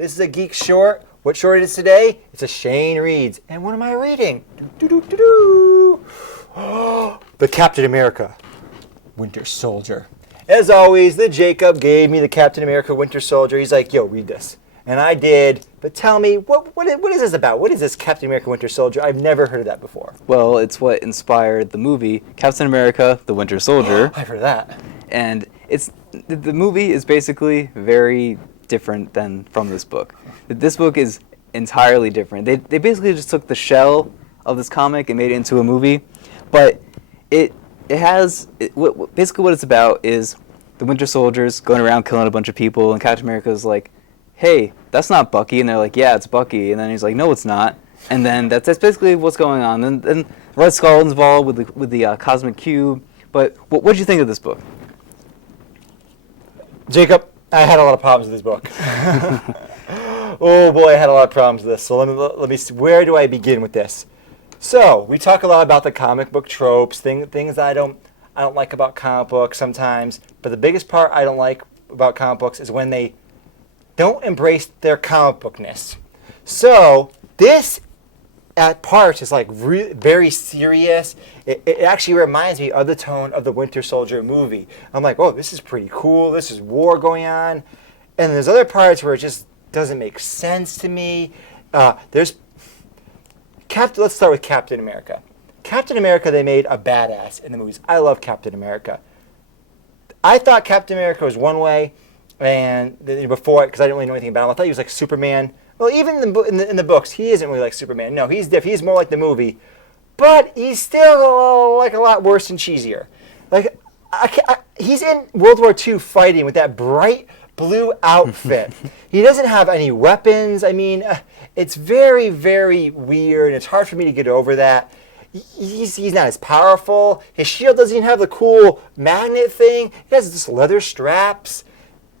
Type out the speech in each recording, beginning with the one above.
This is a Geek short. What short it is today? It's a Shane Reads. And what am I reading? The Captain America Winter Soldier. As always, the Jacob gave me the Captain America Winter Soldier. He's like, yo, read this. And I did. But tell me, what is this about? What is this Captain America Winter Soldier? I've never heard of that before. Well, it's what inspired the movie Captain America, the Winter Soldier. I've heard of that. And the movie is basically very different than from this book. This book is entirely different. They basically just took the shell of this comic and made it into a movie. But basically what it's about is the Winter Soldiers going around killing a bunch of people, and Captain America's like, hey, that's not Bucky. And they're like, yeah, it's Bucky. And then he's like, no, it's not. And then that's basically what's going on. And then Red Skull is involved with the Cosmic Cube. But what did you think of this book? Jacob, I had a lot of problems with this book. Oh boy, I had a lot of problems with this. So let me see, where do I begin with this? So we talk a lot about the comic book tropes, things I don't like about comic books sometimes. But the biggest part I don't like about comic books is when they don't embrace their comic bookness. So this at part is like very serious. It actually reminds me of the tone of the Winter Soldier movie. I'm like, oh, this is pretty cool. This is war going on. And there's other parts where it just doesn't make sense to me. Let's start with Captain America. Captain America, they made a badass in the movies. I love Captain America. I thought Captain America was one way, and before it, because I didn't really know anything about him, I thought he was like Superman. Well, even in the books, he isn't really like Superman. No, he's different. He's more like the movie, but he's still like a lot worse and cheesier. Like he's in World War II fighting with that bright blue outfit. He doesn't have any weapons. I mean, it's very, very weird, and it's hard for me to get over that. He's not as powerful. His shield doesn't even have the cool magnet thing. He has just leather straps.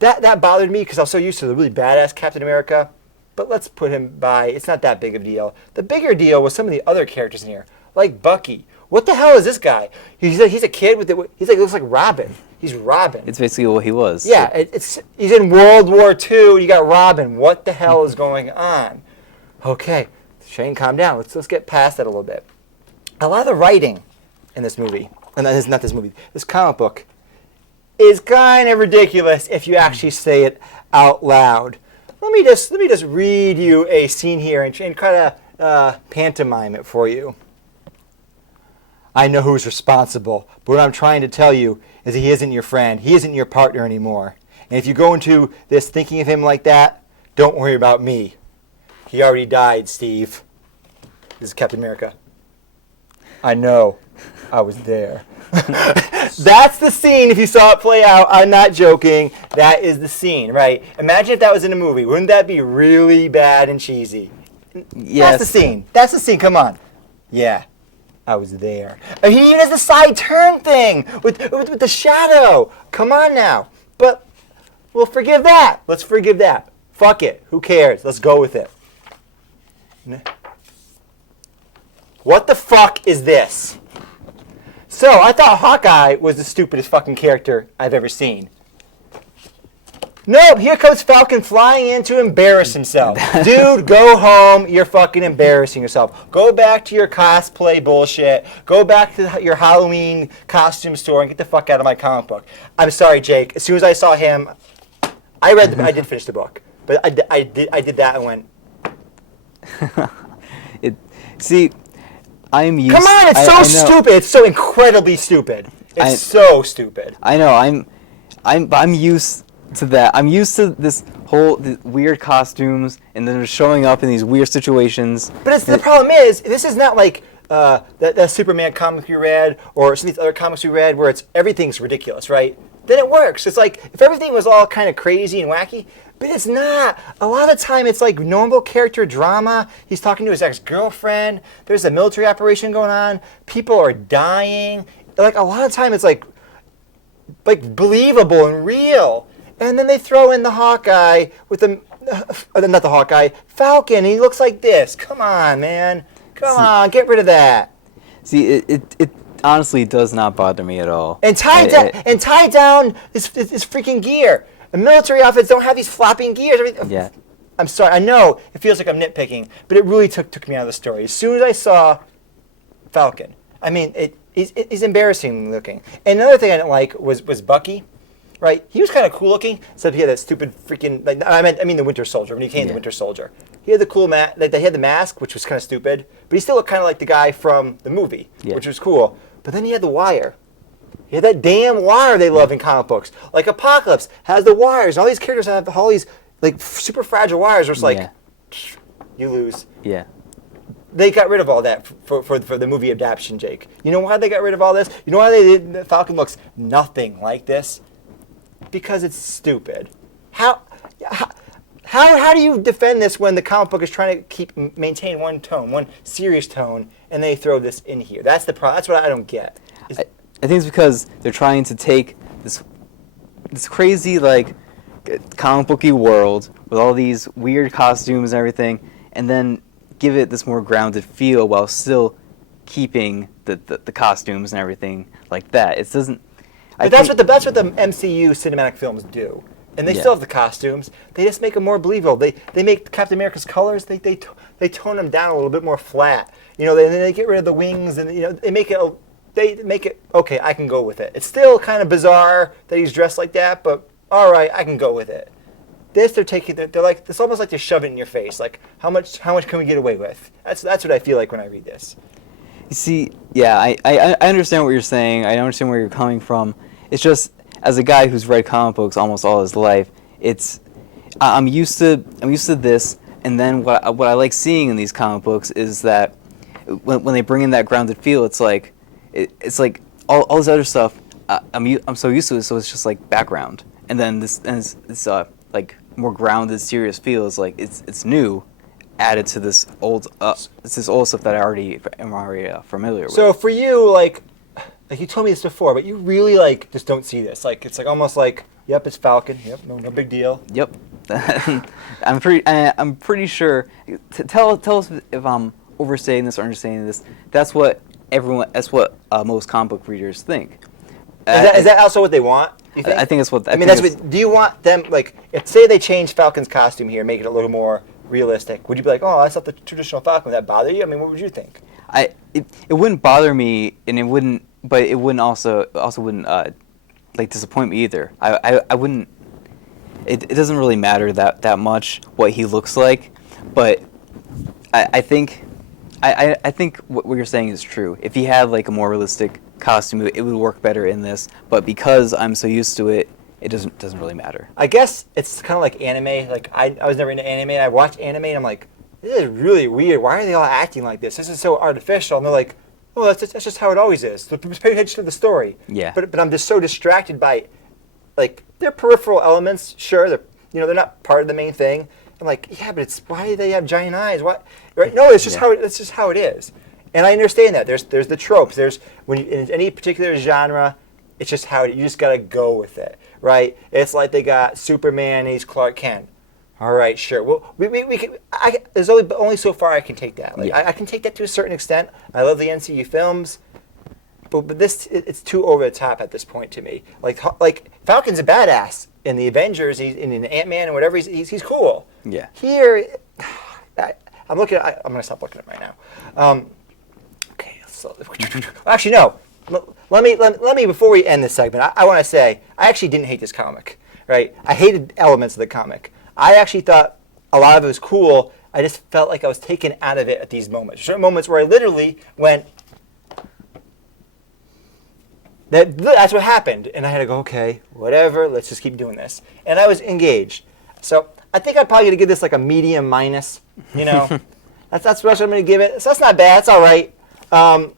That bothered me because I was so used to the really badass Captain America. But let's put him by. It's not that big of a deal. The bigger deal was some of the other characters in here, like Bucky. What the hell is this guy? He's a kid with looks like Robin. He's Robin. It's basically what he was. Yeah, he's in World War II. You got Robin. What the hell is going on? Okay, Shane, calm down. Let's get past that a little bit. A lot of the writing in this movie, this comic book, is kind of ridiculous if you actually say it out loud. Let me just read you a scene here and kind of pantomime it for you. I know who's responsible, but what I'm trying to tell you is that he isn't your friend. He isn't your partner anymore. And if you go into this thinking of him like that, don't worry about me. He already died, Steve. This is Captain America. I know. I was there. That's the scene. If you saw it play out, I'm not joking. That is the scene, right? Imagine if that was in a movie. Wouldn't that be really bad and cheesy? Yes. That's the scene. Come on. Yeah. I was there. And he even has the side turn thing with the shadow. Come on now. But we'll forgive that. Let's forgive that. Fuck it. Who cares? Let's go with it. What the fuck is this? So I thought Hawkeye was the stupidest fucking character I've ever seen. Nope, here comes Falcon flying in to embarrass himself. Dude, go home. You're fucking embarrassing yourself. Go back to your cosplay bullshit. Go back to your Halloween costume store and get the fuck out of my comic book. I'm sorry, Jake. As soon as I saw him, I did finish the book, but I did that and went. See, I'm used. Come on, it's so stupid. It's so incredibly stupid. It's so stupid. I know. I'm used to that. I'm used to this whole weird costumes and then showing up in these weird situations. But the problem is, this is not like that Superman comic we read or some of these other comics we read where everything's ridiculous, right? Then it works. It's like if everything was all kind of crazy and wacky, but it's not. A lot of the time it's like normal character drama. He's talking to his ex-girlfriend. There's a military operation going on. People are dying. Like a lot of time it's like believable and real. And then they throw in the Hawkeye with not the Hawkeye, Falcon. He looks like this. Come on, man. Come on, get rid of that. See, it honestly does not bother me at all. And tie down his freaking gear. The military outfits don't have these flopping gears. Yeah. I'm sorry. I know it feels like I'm nitpicking, but it really took me out of the story. As soon as I saw Falcon, I mean, he's embarrassing looking. And another thing I didn't like was Bucky. Right, he was kind of cool looking, except he had that stupid freaking. Like, I mean the Winter Soldier. When he came the Winter Soldier, he had the cool mask. Like, they had the mask, which was kind of stupid, but he still looked kind of like the guy from the movie, which was cool. But then he had the wire. He had that damn wire they love in comic books. Like Apocalypse has the wires. All these characters have all these like super fragile wires. Where it's like, you lose. Yeah. They got rid of all that for the movie adaptation, Jake. You know why they got rid of all this? You know why they did? Falcon looks nothing like this. Because it's stupid. How do you defend this when the comic book is trying to maintain one tone, one serious tone, and they throw this in here? That's the problem. That's what I don't get. I think it's because they're trying to take this crazy like comic booky world with all these weird costumes and everything, and then give it this more grounded feel while still keeping the costumes and everything like that. It doesn't. But that's what the MCU cinematic films do, and they still have the costumes. They just make them more believable. They make Captain America's colors. They tone them down a little bit more flat. You know, they get rid of the wings, and they make it okay. I can go with it. It's still kind of bizarre that he's dressed like that, but all right, I can go with it. This they're like it's almost like they shove it in your face. Like how much can we get away with? That's what I feel like when I read this. You see, yeah, I understand what you're saying. I understand where you're coming from. It's just, as a guy who's read comic books almost all his life, I'm used to this. And then what I like seeing in these comic books is that when they bring in that grounded feel, it's like all this other stuff. I'm so used to it, so it's just like background. And then this like more grounded, serious feel is like it's new, added to this old stuff that I am already familiar with. So for you, like you told me this before, but you really like just don't see this. Like it's like almost like, yep, it's Falcon. Yep, no big deal. Yep, I'm pretty sure. Tell us if I'm overstating this or understating this. That's what most comic book readers think. Is that also what they want? You think? I think it's what. Do you want them like if say they change Falcon's costume here, make it a little more realistic? Would you be like, oh, that's not the traditional Falcon? Would that bother you? I mean, what would you think? It wouldn't bother me, and it wouldn't also wouldn't like disappoint me either. I wouldn't. It doesn't really matter that much what he looks like, but I think what you're saying is true. If he had like a more realistic costume, it would work better in this. But because I'm so used to it, it doesn't really matter. I guess it's kind of like anime. Like I was never into anime, and I watch anime, and I'm like, this is really weird. Why are they all acting like this? This is so artificial. And they're like, oh, that's just how it always is. So pay attention to the story. Yeah. But I'm just so distracted by, like, they're peripheral elements. Sure, they're not part of the main thing. I'm like, yeah, but why do they have giant eyes? Why? Right? No, it's just how it is. And I understand that. There's the tropes. In any particular genre, it's just how you just gotta go with it, right? It's like they got Superman and he's Clark Kent. All right, sure. Well, we can. There's only so far I can take that. Like, I can take that to a certain extent. I love the MCU films, but this it's too over the top at this point to me. Like Falcon's a badass in the Avengers. He's in Ant-Man and whatever. He's cool. Yeah. Here, I'm gonna stop looking at it right now. Okay. So, actually, no. Let me before we end this segment. I want to say I actually didn't hate this comic. Right. I hated elements of the comic. I actually thought a lot of it was cool. I just felt like I was taken out of it at these moments. Certain moments where I literally went, that's what happened. And I had to go, okay, whatever, let's just keep doing this. And I was engaged. So I think I'd probably going to give this like a medium minus, That's what I'm going to give it. So that's not bad. It's all right. I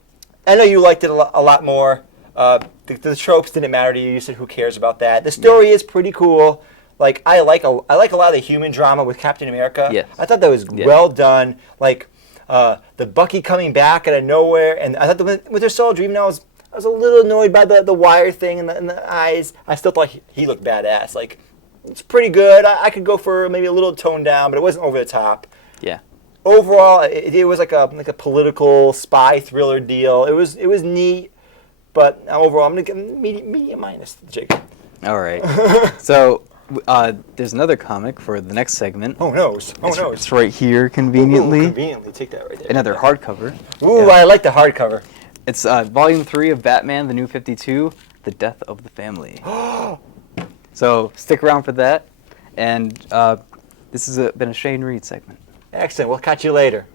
know you liked it a lot more. The tropes didn't matter to you. You said, who cares about that? The story is pretty cool. Like I like a lot of the human drama with Captain America. Yes. I thought that was well done. Like the Bucky coming back out of nowhere, and I thought the Winter Soldier, even though I was a little annoyed by the wire thing and the eyes, I still thought he looked badass. Like it's pretty good. I could go for maybe a little toned down, but it wasn't over the top. Yeah. Overall, it was like a political spy thriller deal. It was neat, but overall, I'm gonna give medium minus, Jake. All right. So. There's another comic for the next segment. Oh noes. Oh no. It's right here, conveniently. Conveniently, take that right there. Another hardcover. Ooh, Yeah. I like the hardcover. It's Volume 3 of Batman: The New 52, The Death of the Family. So stick around for that. And this has been a Shane Reed segment. Excellent. We'll catch you later.